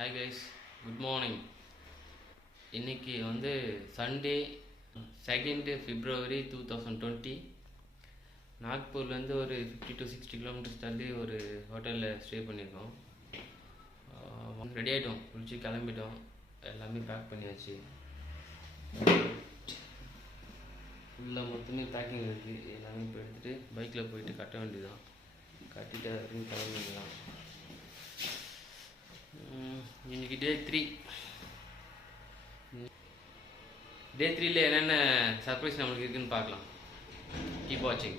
Hi guys, good morning. இன்னைக்கு வந்து Sunday 2nd February 2020. நாக்பூர்லேருந்து ஒரு 50 to 60 கிலோமீட்டர்ஸ் தள்ளி ஒரு ஹோட்டலில் ஸ்டே பண்ணியிருக்கோம். ரெடி ஆகிட்டோம், குளிச்சு கிளம்பிட்டோம், எல்லாமே பேக் பண்ணியாச்சு. ஃபுல்லாக மொத்தமே பேக்கிங் இருக்குது. எல்லாமே இப்போ எடுத்துகிட்டு பைக்கில் போயிட்டு கட்ட வேண்டியதுதான். கட்டிட்டு அப்படின்னு கிளம்பிடலாம். இன்னைக்கு டே 3. டே 3ல என்னென்ன சர்ப்ரைஸ் நம்மளுக்கு இருக்குன்னு பார்க்கலாம். கீப் வாட்சிங்.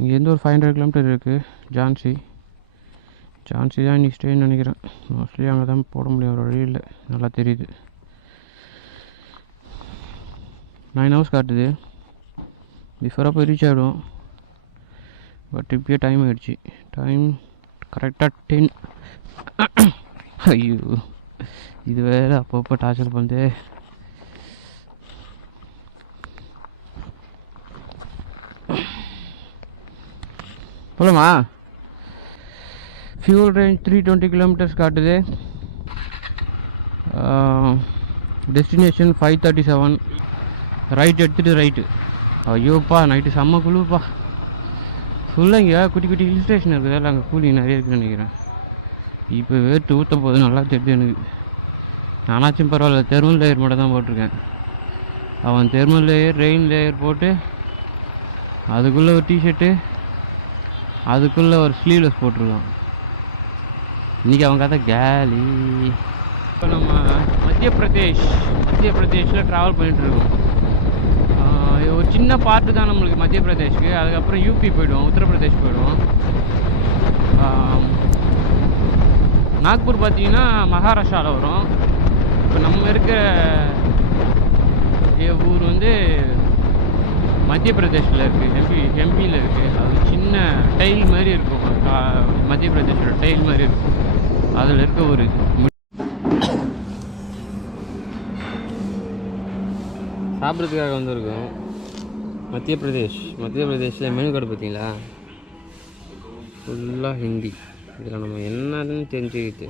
இங்கேருந்து ஒரு 500 கிலோமீட்டர் இருக்குது. ஜான்சி தான் இன்றைக்கி ஸ்டேன்னு நினைக்கிறேன். மோஸ்ட்லி அங்கே தான் போட முடியும், ஒரு வழி இல்லை, நல்லா தெரியுது. 9 hours காட்டுது. பிஃபோராக போய் ரீச் ஆகிடும். பட் இப்போயே டைம் ஆகிடுச்சு. டைம் கரெக்டாக 10. ஐயோ, இது வேறு அப்பப்போ டார்ச்சர் பண்ணுது. போலாமா? ஃபியூல் ரேஞ்ச் 320 கிலோமீட்டர்ஸ் காட்டுது. டெஸ்டினேஷன் 537. ரைட் எடுத்துகிட்டு ரைட்டு. ஐயோப்பா, நைட்டு செம்ம குழுப்பா. ஃபுல்லாக இங்கே குட்டி குட்டி ஹில் ஸ்டேஷன் இருக்குதுல்ல, அங்கே கூலி நிறைய இருக்குதுன்னு நினைக்கிறேன். இப்போ வேர்த்து ஊற்ற போது நல்லா தெரியுது எனக்கு. நானாச்சும் பரவாயில்ல, தெர்மல் லேயர் மட்டும் தான் போட்டிருக்கேன். அவன் தெர்மல் லேயர், ரெயின் லேயர் போட்டு அதுக்குள்ளே ஒரு டிஷர்ட்டு, அதுக்குள்ளே ஒரு ஸ்லீவ்லெஸ் போட்டிருக்கான். இன்றைக்கி அவன் கதை கேலி. இப்போ நம்ம மத்திய பிரதேஷில் ட்ராவல் பண்ணிகிட்ருக்கோம். ஒரு சின்ன பார்ட்டு தான் நம்மளுக்கு மத்திய பிரதேஷ்க்கு. அதுக்கப்புறம் யூபி போய்டுவோம், உத்தரப்பிரதேஷ் போய்டுவோம். நாக்பூர் பார்த்தீங்கன்னா மகாராஷ்டிராவில் வரும். இப்போ நம்ம இருக்க ஊர் வந்து மத்திய பிரதேஷில் இருக்குது, எம்பியில் இருக்குது. அது சின்ன டைல் மாதிரி இருக்கும், மத்திய பிரதேஷோட டைல் மாதிரி இருக்கும். அதில் இருக்க ஒரு சாப்பிட்றதுக்காக வந்துருக்கோம். மத்திய பிரதேஷில் மெனு கார்டு பார்த்தீங்களா, ஃபுல்லாக ஹிந்தி. இதில் நம்ம என்னன்னு தெரிஞ்சுக்கிது,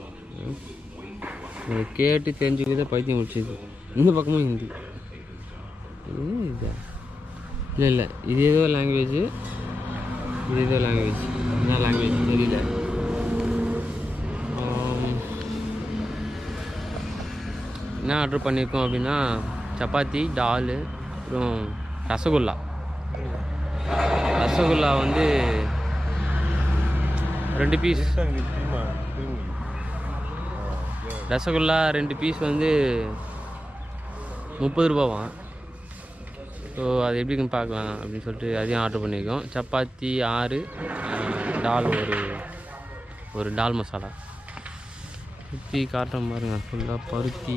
நம்ம கேட்டு தெரிஞ்சுக்கிட்டே பைத்தியம் முடிச்சுது. இந்த பக்கமும் ஹிந்தி. இதா இல்லை, இது ஏதோ லாங்குவேஜ், என்ன லாங்குவேஜ் தெரியல. என்ன ஆர்டர் பண்ணியிருக்கோம் அப்படின்னா, சப்பாத்தி, டால், அப்புறம் ரசகுல்லா வந்து 2 பீஸ். ரசகுல்லா 2 பீஸ் வந்து 30 ரூபாவாம். ஸோ அது எப்படின்னு பார்க்கலாம் அப்படின்னு சொல்லிட்டு அதையும் ஆர்டர் பண்ணியிருக்கோம். சப்பாத்தி 6, டால் ஒரு டால் மசாலா. சுற்றி காட்டுற பாருங்க, ஃபுல்லாக பருத்தி.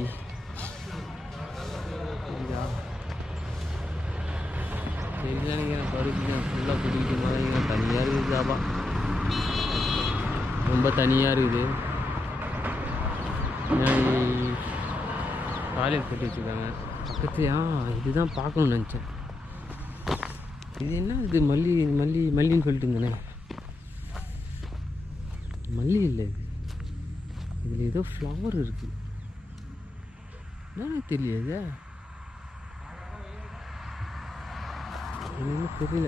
தெரியல நினைக்கிறேன், பருத்தி தான் ஃபுல்லாக பிடிக்கிற மாதிரி. தனியாக இருக்குது ஜாபா, ரொம்ப தனியாக இருக்குது. டாய்லெட் கட்டி வச்சுருக்காங்க பக்கத்து. இதுதான் பார்க்கணும்னு நினச்சேன். இது என்ன, இது மல்லின்னு சொல்லிட்டு இருந்தேனே. மல்லி இல்லை, இதில் ஏதோ ஃப்ளவர் இருக்குது, என்னன்னு தெரியல. இது தெரியல.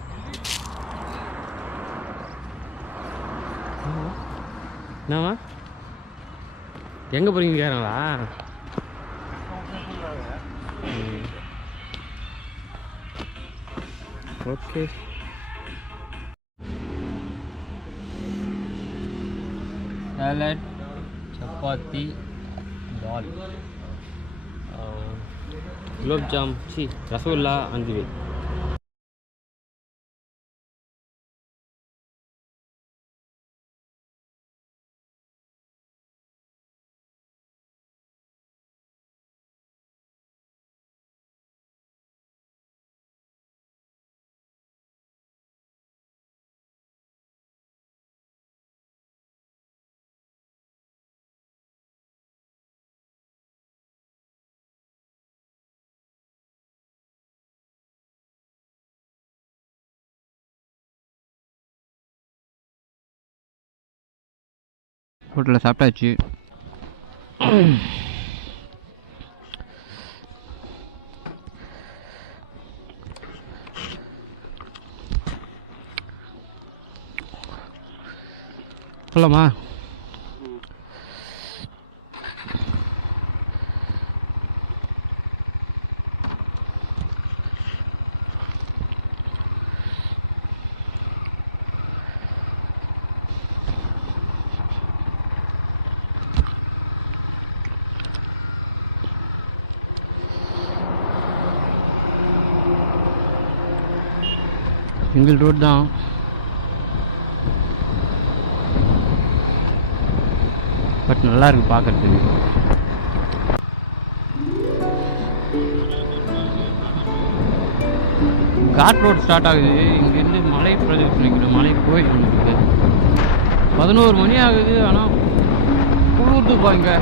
என்னவா, எங்கே போகிறீங்க கேட்குறாங்களா? ஓகே, சாலட், சப்பாத்தி, டால், குலோப் ஜாம், ரசகுல்லா 5. ஹோட்டலில் சாப்பிட்டாச்சு. போலாமா? சிங்கிள் ரோட் தான். பட் நல்லா இருக்கு பார்க்கறதுக்கு. காட் ரோட் ஸ்டார்ட் ஆகுது. இங்கேருந்து மலை பிரதேசம் நிற்கிறோம். மலை கோயில் இருக்குது. 11 மணி ஆகுது. ஆனால் குளிர்துப்பா இங்கே.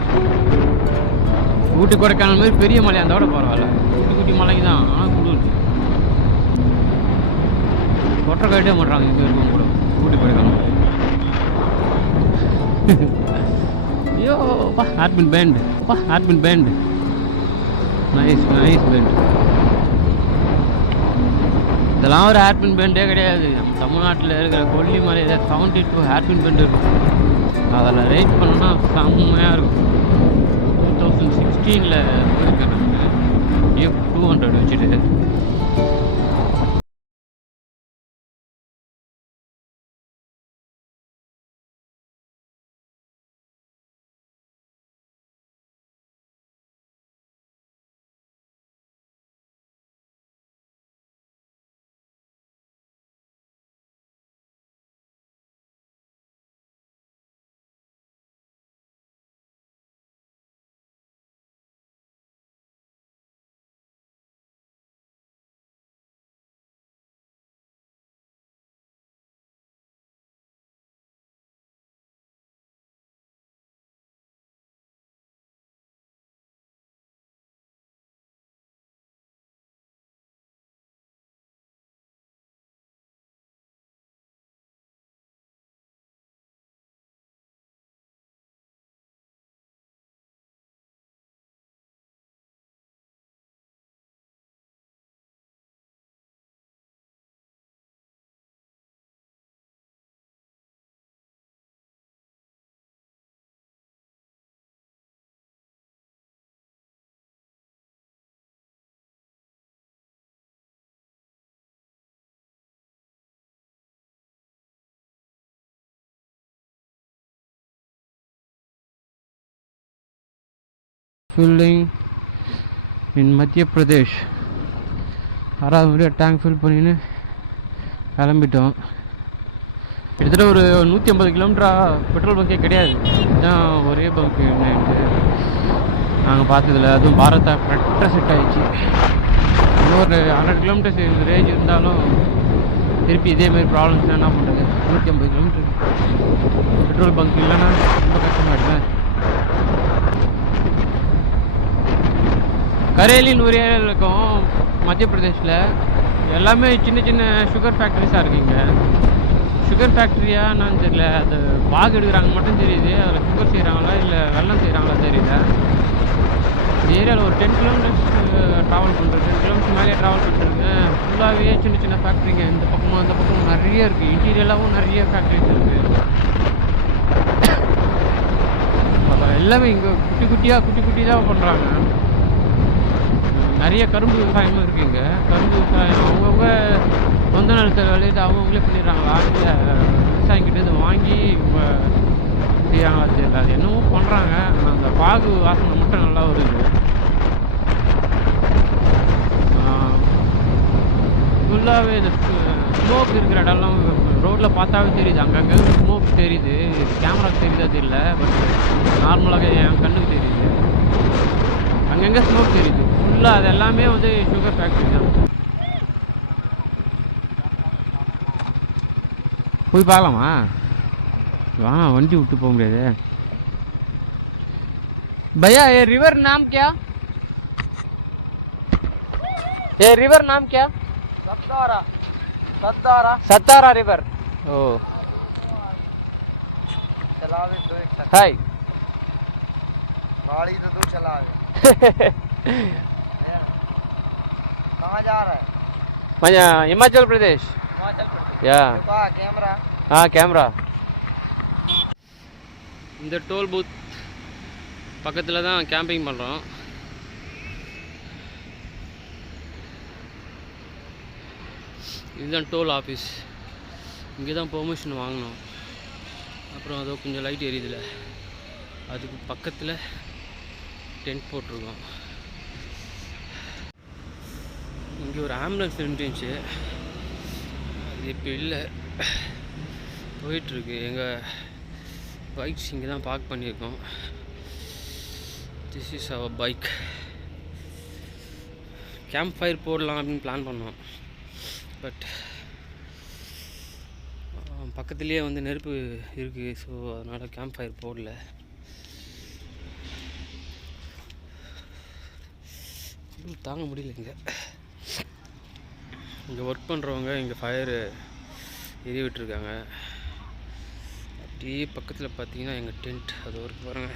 ஊட்டி கொடைக்கானல் மாதிரி பெரிய மலை அந்த விட பரவாயில்ல. குட்டி குட்டி மலைக்கு தான், ஆனால் குளிர். கொட்டை கட்டே மாட்டாங்க இங்கே இருக்கும் கூட ஊட்டி கொடைக்கானல். ஐயோ பா ஹேர்பின் பேண்ட். பா hairpin bend. Nice nice bend. இதெல்லாம் ஒரு ஹேர்பின் பேண்டே கிடையாது. நம்ம தமிழ்நாட்டில் இருக்கிற கொல்லிமலையில் 72 ஹேர்பின் பேண்ட் இருக்கும். அதில் ரைட் பண்ணோன்னா செம்மையாக இருக்கும். 2016 போயிருக்கேன் நான். F200 வச்சுட்டு. ஃபில்லிங் இன் மத்திய பிரதேஷ். 6வது முறையாக டேங்க் ஃபில் பண்ணின்னு கிளம்பிட்டோம். கிட்டத்தட்ட ஒரு 150 கிலோமீட்டரா பெட்ரோல் பங்கே கிடையாது. இதுதான் ஒரே பங்கு நாங்கள் பார்த்ததில்ல. அதுவும் பாரதா கரெக்டாக செட் ஆகிடுச்சு. இன்னொரு 100 கிலோமீட்டர்ஸ் ரேஞ்ச் இருந்தாலும் திருப்பி இதேமாரி ப்ராப்ளம்ஸ்லாம் என்ன பண்ணுறது. 150 கிலோமீட்டர் பெட்ரோல் பங்க் இல்லைன்னா ரொம்ப கஷ்டமாயிடுவேன். கரேலின்னு ஒரு ஏரியாவில் இருக்கும் மத்திய பிரதேஷில். எல்லாமே சின்ன சின்ன சுகர் ஃபேக்ட்ரிஸாக இருக்குங்க. சுகர் ஃபேக்ட்ரியா என்னன்னு தெரியல. அது பாகு எடுக்கிறாங்க மட்டும் தெரியுது. அதில் சுகர் செய்கிறாங்களா இல்லை வெல்லம் செய்கிறாங்களா தெரியல. இந்த ஏரியாவில் ஒரு 10 கிலோமீட்டர்ஸ் ட்ராவல் பண்ணுறது, 10 கிலோமீட்டர் மேலே ட்ராவல் பண்ணிட்டுருக்கேன். ஃபுல்லாகவே சின்ன சின்ன ஃபேக்ட்ரிங்க. இந்த பக்கமும் அந்த பக்கமும் நிறைய இருக்குது. இன்டீரியலாகவும் நிறைய ஃபேக்ட்ரிஸ் இருக்குது. எல்லாமே இங்கே குட்டி குட்டி தான் பண்ணுறாங்க. நிறைய கரும்பு விவசாயமும் இருக்குது இங்கே. கரும்பு விவசாயம் அவங்கவுங்க சொந்த நிலத்தை விளையிட்டு அவங்கவுங்களே பண்ணிடுறாங்களா, இல்லை விவசாயிங்கிட்ட இதை வாங்கி இப்போ செய்கிறாங்களா தெரியல. அது என்னமோ பண்ணுறாங்க. ஆனால் அந்த பாகு வாசனை மட்டும் நல்லா வருது. ஃபுல்லாகவே இந்த ஸ்மோக் இருக்கிற இடம்லாம் ரோட்டில் பார்த்தாவே தெரியுது. அங்கங்கே ஸ்மோக் தெரியுது. கேமராக்கு தெரியுதா தெரியல. பட் நார்மலாக என் கண்ணுக்கு தெரியுது. அங்கங்கே ஸ்மோக் தெரியுது ஃபுல்லாக. அது எல்லாமே வந்து சுகர் ஃபேக்ட்ரி தான். போய் பார்க்கலாமா? வாங்க, வண்டி விட்டு போக முடியாது. भैया ये रिवर नाम क्या? ये रिवर नाम क्या? सतारा रिवर. ओ चला भी तो एक साथ हाय गाड़ी तो तू चला भी कहाँ जा रहा है मैं हिमाचल प्रदेश हिमाचल प्रदेश या देखो कैमरा हाँ कैमरा இந்த டோல் பூத் பக்கத்தில் தான் கேம்பிங் பண்ணுறோம். இதுதான் டோல் ஆஃபீஸ். இங்கே தான் பெர்மிஷன் வாங்கினோம். அப்புறம் அதோ கொஞ்சம் லைட் எரியுதுல, அதுக்கு பக்கத்தில் டென்ட் போட்டிருக்கோம். இங்கே ஒரு ஆம்புலன்ஸ் நின்றுச்சு, அது இப்போ இல்லை, போயிட்டுருக்கு. எங்கள் பைக்ஸ் இங்கே தான் பார்க் பண்ணியிருக்கோம். This is our bike. Campfire போடலாம் அப்படின்னு பிளான் பண்ணோம். பட் பக்கத்துலேயே வந்து நெருப்பு இருக்குது, ஸோ அதனால் கேம்ப் ஃபயர் போடல. தாங்க முடியல. இங்கே ஒர்க் பண்ணுறவங்க இங்கே ஃபயரு எரிய விட்டுருக்காங்க. அப்படியே பக்கத்தில் பார்த்தீங்கன்னா எங்கள் டென்ட் அது ஒரு பாருங்க,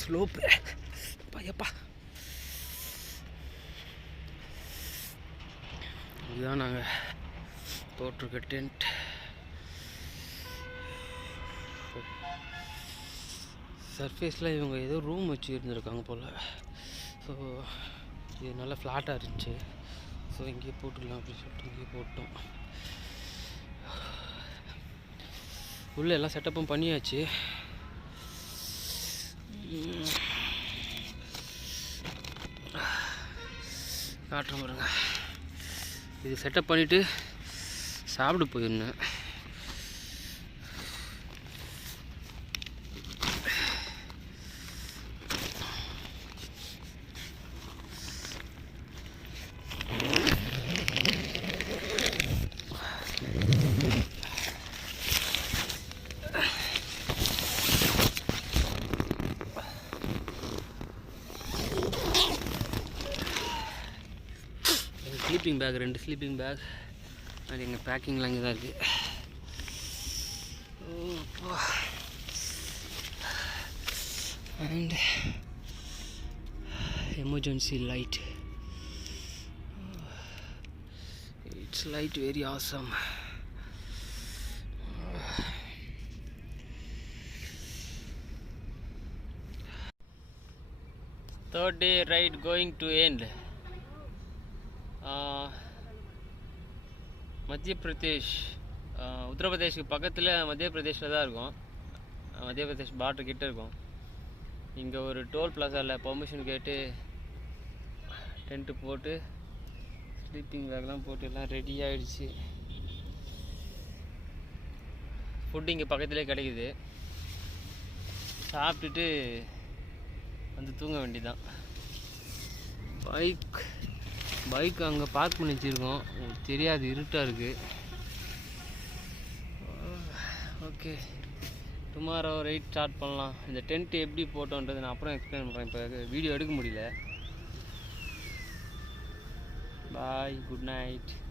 ஸ்லோப்பு பையப்பா. இதுதான் நாங்கள் போட்டிருக்க டென்ட். சர்ஃபேஸில் இவங்க ஏதோ ரூம் வச்சு இருந்திருக்காங்க போல். ஸோ இது நல்லா ஃப்ளாட்டாக இருந்துச்சு, ஸோ இங்கேயே போட்டுடலாம் அப்படின்னு சொல்லிட்டு இங்கேயே போட்டோம். உள்ளே எல்லாம் செட்டப்பும் பண்ணியாச்சு. காட்டுறேன் பாருங்க. இது செட்டப் பண்ணிவிட்டு சாப்பிட போயிருந்தேன். ஸ்லீப்பிங் பேக், 2 ஸ்லீப்பிங் பேக், அது எங்கள் பேக்கிங்லாம் இங்கே தான் இருக்குது. And emergency light. It's light very awesome. Third day ride going to end. மத்திய பிரதேஷ், உத்தரப்பிரதேஷ்க்கு பக்கத்தில் மத்திய பிரதேஷில் தான் இருக்கும். மத்திய பிரதேஷ் பார்டர் கிட்ட இருக்கும். இங்கே ஒரு டோல் பிளாசாவில் பெர்மிஷன் கேட்டு டென்ட்டு போட்டு ஸ்லீப்பிங் பேக்லாம் போட்டு எல்லாம் ரெடி ஆகிடுச்சு. ஃபுட்டு இங்கே பக்கத்துலேயே கிடைக்குது. சாப்பிட்டுட்டு வந்து தூங்க வேண்டியதான். பைக் அங்கே பார்க் பண்ணி வச்சுருக்கோம், உங்களுக்கு தெரியாது, இருட்டாக இருக்குது. ஓகே, டுமாரோ ரைட் ஸ்டார்ட் பண்ணலாம். இந்த டென்ட் எப்படி போட்டோன்றது நான் அப்புறம் எக்ஸ்பிளைன் பண்ணுறேன். இப்போ வீடியோ எடுக்க முடியல. பாய், குட் நைட்.